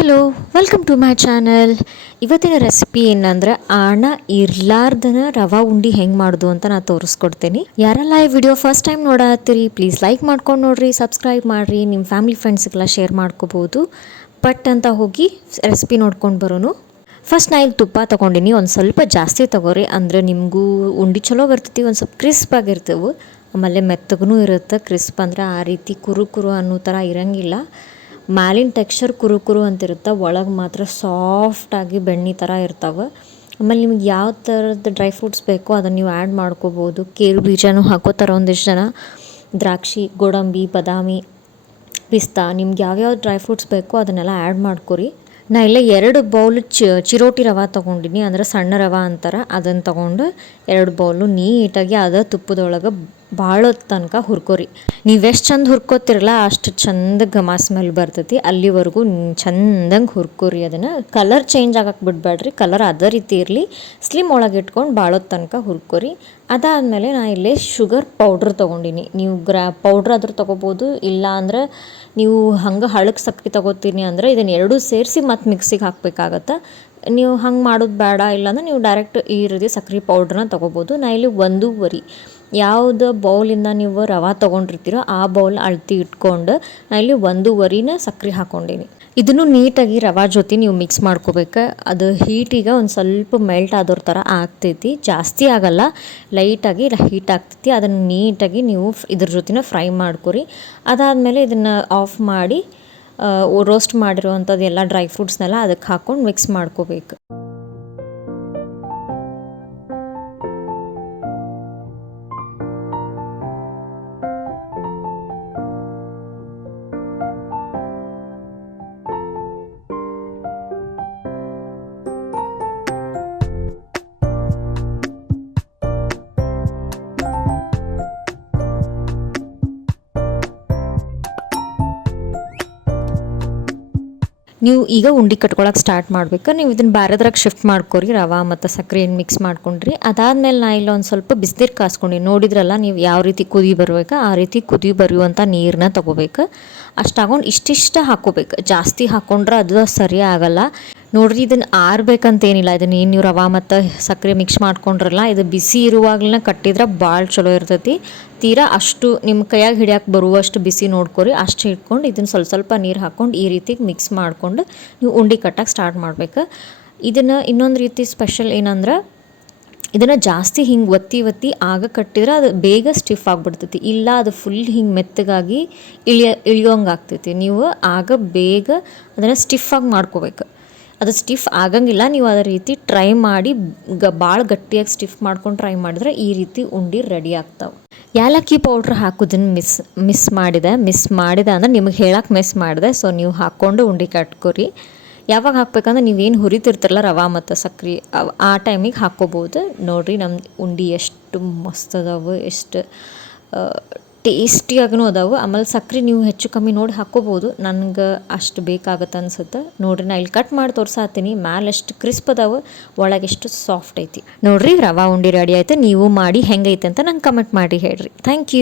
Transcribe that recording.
Hello, welcome to my channel. ಇವತ್ತಿನ recipe ಏನಂದ್ರೆ ಆಣ ಇರ್ಲಾರ್ದನ ರವಾ ಉಂಡಿ ಹೆಂಗೆ ಮಾಡೋದು ಅಂತ ನಾನು ತೋರಿಸ್ಕೊಡ್ತೀನಿ. ಯಾರೆಲ್ಲ ಈ ವಿಡಿಯೋ ಫಸ್ಟ್ ಟೈಮ್ ನೋಡತ್ತೀರಿ ಪ್ಲೀಸ್ ಲೈಕ್ ಮಾಡ್ಕೊಂಡು ನೋಡ್ರಿ, ಸಬ್ಸ್ಕ್ರೈಬ್ ಮಾಡಿರಿ, ನಿಮ್ಮ ಫ್ಯಾಮಿಲಿ ಫ್ರೆಂಡ್ಸ್ಗೆಲ್ಲ ಶೇರ್ ಮಾಡ್ಕೋಬೋದು. ಪಟ್ ಅಂತ ಹೋಗಿ ರೆಸಿಪಿ ನೋಡ್ಕೊಂಡು ಬರೋನು. ಫಸ್ಟ್ ನಾ ಇಲ್ಲಿ ತುಪ್ಪ ತೊಗೊಂಡಿನಿ, ಒಂದು ಸ್ವಲ್ಪ ಜಾಸ್ತಿ ತೊಗೋರಿ, ಅಂದರೆ ನಿಮಗೂ ಉಂಡಿ ಚಲೋ ಬರ್ತೈತಿ. ಒಂದು ಸ್ವಲ್ಪ ಕ್ರಿಸ್ಪ್ ಆಗಿರ್ತೇವೆ, ಆಮೇಲೆ ಮೆತ್ತಗೂ ಇರುತ್ತೆ. ಕ್ರಿಸ್ಪ್ ಅಂದರೆ ಆ ರೀತಿ ಕುರು ಅನ್ನೋ ಥರ ಇರೋಂಗಿಲ್ಲ. ಮ್ಯಾಲಿನ ಟೆಕ್ಸ್ಚರ್ ಕುರು ಅಂತಿರುತ್ತೆ, ಒಳಗೆ ಮಾತ್ರ ಸಾಫ್ಟಾಗಿ ಬೆಣ್ಣೆ ಥರ ಇರ್ತಾವೆ. ಆಮೇಲೆ ನಿಮ್ಗೆ ಯಾವ ಥರದ ಡ್ರೈ ಫ್ರೂಟ್ಸ್ ಬೇಕೋ ಅದನ್ನು ನೀವು ಆ್ಯಡ್ ಮಾಡ್ಕೋಬೋದು. ಕೇರು ಬೀಜನೂ ಹಾಕೋತಾರೆ ಒಂದಿಷ್ಟು ಜನ, ದ್ರಾಕ್ಷಿ, ಗೋಡಂಬಿ, ಬಾದಾಮಿ, ಪಿಸ್ತಾ, ನಿಮ್ಗೆ ಯಾವ್ಯಾವ ಡ್ರೈ ಫ್ರೂಟ್ಸ್ ಬೇಕೋ ಅದನ್ನೆಲ್ಲ ಆ್ಯಡ್ ಮಾಡ್ಕೊರಿ. ನಾ ಇಲ್ಲ 2 ಬೌಲ್ ಚಿರೋಟಿ ರವೆ ತೊಗೊಂಡಿನಿ, ಅಂದರೆ ಸಣ್ಣ ರವೆ ಅಂತಾರೆ. ಅದನ್ನು ತೊಗೊಂಡು 2 ಬೌಲು ನೀಟಾಗಿ ಅದ ತುಪ್ಪದೊಳಗೆ ಭಾಳ ತನಕ ಹುರ್ಕೋರಿ. ನೀವು ಎಷ್ಟು ಚಂದ ಹುರ್ಕೋತಿರಲ್ಲ ಅಷ್ಟು ಚಂದ ಘಮ ಸ್ಮೆಲ್ ಬರ್ತೈತಿ. ಅಲ್ಲಿವರೆಗೂ ಚಂದಂಗೆ ಹುರ್ಕೋರಿ. ಅದನ್ನು ಕಲರ್ ಚೇಂಜ್ ಆಗಕ್ಕೆ ಬಿಡಬೇಡ್ರಿ, ಕಲರ್ ಅದೇ ರೀತಿ ಇರಲಿ. ಸ್ಲಿಮ್ ಒಳಗೆ ಇಟ್ಕೊಂಡು ಭಾಳೋ ತನಕ ಹುರ್ಕೋರಿ. ಅದಾದಮೇಲೆ ನಾ ಇಲ್ಲೇ ಶುಗರ್ ಪೌಡ್ರ್ ತೊಗೊಂಡಿನಿ. ನೀವು ಪೌಡ್ರ್ ಆದರೂ ತೊಗೋಬೋದು, ಇಲ್ಲ ಅಂದರೆ ನೀವು ಹಂಗೆ ಹಳಕ್ಕೆ ಸಕ್ಕರೆ ತೊಗೋತೀನಿ ಅಂದರೆ ಇದನ್ನು ಎರಡೂ ಸೇರಿಸಿ ಮತ್ತು ಮಿಕ್ಸಿಗೆ ಹಾಕಬೇಕಾಗತ್ತೆ. ನೀವು ಹಂಗೆ ಮಾಡೋದು ಬೇಡ, ಇಲ್ಲಾಂದ್ರೆ ನೀವು ಡೈರೆಕ್ಟ್ ಈ ರೀತಿ ಸಕ್ಕರೆ ಪೌಡ್ರನ್ನ ತೊಗೋಬೋದು. ನಾ ಇಲ್ಲಿ 1.5 ಯಾವುದು ಬೌಲಿಂದ ನೀವು ರವೆ ತೊಗೊಂಡಿರ್ತೀರೋ ಆ ಬೌಲ್ ಅಳತೆ ಇಟ್ಕೊಂಡು ನಾ ಇಲ್ಲಿ 1.5 ಸಕ್ಕರೆ ಹಾಕ್ಕೊಂಡೀನಿ. ಇದನ್ನು ನೀಟಾಗಿ ರವೆ ಜೊತೆ ನೀವು ಮಿಕ್ಸ್ ಮಾಡ್ಕೋಬೇಕು. ಅದು ಹೀಟಿಗೆ ಒಂದು ಸ್ವಲ್ಪ ಮೆಲ್ಟ್ ಆದೋರ ಥರ ಆಗ್ತೈತಿ, ಜಾಸ್ತಿ ಆಗಲ್ಲ, ಲೈಟಾಗಿ ಹೀಟ್ ಆಗ್ತೈತಿ. ಅದನ್ನು ನೀಟಾಗಿ ನೀವು ಇದ್ರ ಜೊತೆನ ಫ್ರೈ ಮಾಡ್ಕೊರಿ. ಅದಾದಮೇಲೆ ಇದನ್ನು ಆಫ್ ಮಾಡಿ ರೋಸ್ಟ್ ಮಾಡಿರುವಂಥದ್ದು ಎಲ್ಲ ಡ್ರೈ ಫ್ರೂಟ್ಸ್ನೆಲ್ಲ ಅದಕ್ಕೆ ಹಾಕ್ಕೊಂಡು ಮಿಕ್ಸ್ ಮಾಡ್ಕೋಬೇಕು. ನೀವು ಈಗ ಉಂಡೆ ಕಟ್ಕೊಳಕ್ಕೆ ಸ್ಟಾರ್ಟ್ ಮಾಡ್ಬೇಕು. ನೀವು ಇದನ್ನು ಬೇರೆದ್ರಾಗ ಶಿಫ್ಟ್ ಮಾಡ್ಕೊರಿ, ರವೆ ಮತ್ತು ಸಕ್ಕರೆ ಏನು ಮಿಕ್ಸ್ ಮಾಡ್ಕೊಂಡ್ರಿ. ಅದಾದಮೇಲೆ ನಾ ಇಲ್ಲ ಒಂದು ಸ್ವಲ್ಪ ಬಿಸಿನೀರು ಕಾಸ್ಕೊಂಡು, ನೋಡಿದ್ರಲ್ಲ ನೀವು ಯಾವ ರೀತಿ ಕುದಿ ಬರ್ಬೇಕು ಆ ರೀತಿ ಕುದಿ ಬರುವಂಥ ನೀರನ್ನ ತೊಗೋಬೇಕು. ಅಷ್ಟು ಹಾಕೊಂಡು ಇಷ್ಟಿಷ್ಟು ಹಾಕ್ಕೋಬೇಕು, ಜಾಸ್ತಿ ಹಾಕ್ಕೊಂಡ್ರೆ ಅದು ಸರಿ ಆಗಲ್ಲ. ನೋಡ್ರಿ, ಇದನ್ನು ಆರ್ಬೇಕಂತೇನಿಲ್ಲ. ಇದನ್ನು ಏನು ನೀವು ರವೆ ಮತ್ತು ಸಕ್ಕರೆ ಮಿಕ್ಸ್ ಮಾಡ್ಕೊಂಡ್ರಲ್ಲ, ಇದು ಬಿಸಿ ಇರುವಾಗಲೇ ಕಟ್ಟಿದ್ರೆ ಭಾಳ ಚಲೋ ಇರ್ತೈತಿ. ತೀರಾ ಅಷ್ಟು ನಿಮ್ಮ ಕೈಯಾಗ ಹಿಡಿಯೋಕೆ ಬರುವಷ್ಟು ಬಿಸಿ ನೋಡ್ಕೊರಿ, ಅಷ್ಟು ಇಟ್ಕೊಂಡು ಇದನ್ನು ಸ್ವಲ್ಪ ನೀರು ಹಾಕ್ಕೊಂಡು ಈ ರೀತಿ ಮಿಕ್ಸ್ ಮಾಡಿಕೊಂಡು ನೀವು ಉಂಡೆ ಕಟ್ಟಕ್ಕೆ ಸ್ಟಾರ್ಟ್ ಮಾಡ್ಬೇಕು. ಇದನ್ನು ಇನ್ನೊಂದು ರೀತಿ ಸ್ಪೆಷಲ್ ಏನಂದ್ರೆ, ಇದನ್ನು ಜಾಸ್ತಿ ಹಿಂಗೆ ಒತ್ತಿ ಆಗ ಕಟ್ಟಿದ್ರೆ ಅದು ಬೇಗ ಸ್ಟಿಫ್ ಆಗಿಬಿಡ್ತೈತಿ. ಇಲ್ಲ ಅದು ಫುಲ್ ಹಿಂಗೆ ಮೆತ್ತಗಾಗಿ ಇಳಿಯೋಂಗೆ ಆಗ್ತೈತಿ. ನೀವು ಆಗ ಬೇಗ ಅದನ್ನು ಸ್ಟಿಫಾಗಿ ಮಾಡ್ಕೋಬೇಕು. ಅದು ಸ್ಟಿಫ್ ಆಗಂಗಿಲ್ಲ, ನೀವು ಅದೇ ರೀತಿ ಟ್ರೈ ಮಾಡಿ ಭಾಳ ಗಟ್ಟಿಯಾಗಿ ಸ್ಟಿಫ್ ಮಾಡ್ಕೊಂಡು ಟ್ರೈ ಮಾಡಿದ್ರೆ ಈ ರೀತಿ ಉಂಡೆ ರೆಡಿ ಆಗ್ತಾವೆ. ಏಲಕ್ಕಿ ಪೌಡ್ರ್ ಹಾಕೋದನ್ನು ಮಿಸ್ ಮಾಡಿದೆ ಅಂದರೆ ನಿಮಗೆ ಹೇಳಕ್ಕೆ ಮಿಸ್ ಮಾಡಿದೆ. ಸೊ ನೀವು ಹಾಕ್ಕೊಂಡು ಉಂಡೆ ಕಟ್ಕೊರಿ. ಯಾವಾಗ ಹಾಕ್ಬೇಕಂದ್ರೆ ನೀವೇನು ಹುರಿತಿರ್ತಾರಲ್ಲ ರವೆ ಮತ್ತು ಸಕ್ಕರೆ, ಆ ಟೈಮಿಗೆ ಹಾಕ್ಕೋಬೋದು. ನೋಡಿರಿ ನಮ್ಮ ಉಂಡೆ ಎಷ್ಟು ಮಸ್ತ್ ಅದಾವೆ, ಎಷ್ಟು ಟೇಸ್ಟಿಯಾಗೂ ಅದಾವೆ. ಆಮೇಲೆ ಸಕ್ಕರೆ ನೀವು ಹೆಚ್ಚು ಕಮ್ಮಿ ನೋಡಿ ಹಾಕ್ಕೋಬೋದು, ನನಗೆ ಅಷ್ಟು ಬೇಕಾಗತ್ತೆ ಅನ್ಸುತ್ತೆ. ನೋಡಿರಿ, ನಾ ಇಲ್ಲಿ ಕಟ್ ಮಾಡಿ ತೋರ್ಸಾತೀನಿ. ಮ್ಯಾಲೆ ಎಷ್ಟು ಕ್ರಿಸ್ಪ್ ಅದಾವೆ, ಒಳಗೆ ಎಷ್ಟು ಸಾಫ್ಟ್ ಐತಿ. ನೋಡಿರಿ, ರವೆ ಉಂಡೆ ರೆಡಿ ಆಯ್ತು. ನೀವು ಮಾಡಿ ಹೆಂಗೈತೆ ಅಂತ ನಂಗೆ ಕಮೆಂಟ್ ಮಾಡಿ ಹೇಳ್ರಿ. Thank you.